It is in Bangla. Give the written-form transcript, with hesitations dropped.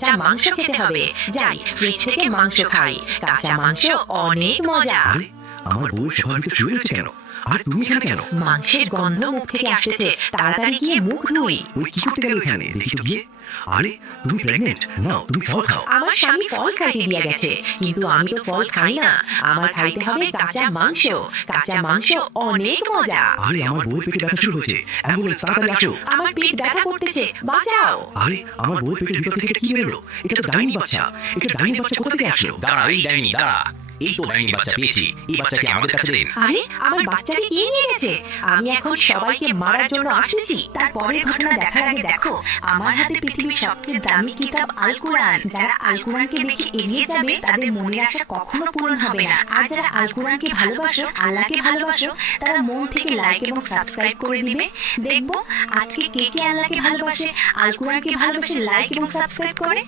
কাঁচা মাংস খেতে হবে। যাই ফ্রিজ থেকে মাংস খাই। কাঁচা মাংস অনেক মজা। আরে আমার বউ সবার ভিতরে শুয়ে রয়েছে কেন? আর তুমি এখানে কেন? মাংসের গন্ধ মুখ থেকে আসতেছে, তাড়াতাড়ি গিয়ে মুখ ধুই। ওই কি করতে গেল এখানে? দেখি তো গিয়ে। আরে তুমি প্রেগনেন্ট? নাও তুমি ফল খাও। আমার স্বামী ফল খাইতে দিয়া গেছে, কিন্তু আমি তো ফল খাই না। আমার খাইতে হবে কাঁচা মাংস। কাঁচা মাংস অনেক মজা। আরে আমার বউয়ের পেটে ব্যথা শুরু হয়েছে, অ্যাম্বুলেন্স তাড়াতাড়ি আসো। আমার পেট ব্যথা করতেছে, বাঁচাও। আরে আমার বউয়ের পেটের ভিতর থেকে এটা কি বেরোলো? এটা তো ডাইনি বাচ্চা। এটা ডাইনি বাচ্চা কোথা থেকে আসলো? দাঁড়া, এই ডাইনি দাঁড়া। এই তো ডাইনি বাচ্চা পেয়েছি, এই বাচ্চাকে আমাদের কাছে দিন। আরে আমার বাচ্চাকে কে নিয়ে গেছে? আমি এখন সবাইকে মারার জন্য আসতেছি। তারপরের ঘটনা দেখার আগে দেখো, আমার হাতে পৃথিবীর সবচেয়ে দামি কিতাব আল কোরআন। যারা আল কোরআনকে দেখে এড়িয়ে যাবে তাদের মনের আশা কখনো পূরণ হবে না। আর যারা আল কোরআনকে ভালোবাসো, আল্লাহকে ভালোবাসো, তারা মন থেকে লাইক এবং সাবস্ক্রাইব করে দিবে। দেখবো আজকে কে কে আল্লাহকে ভালোবাসে, আল কোরআনকে ভালোবাসে, লাইক এবং সাবস্ক্রাইব করে।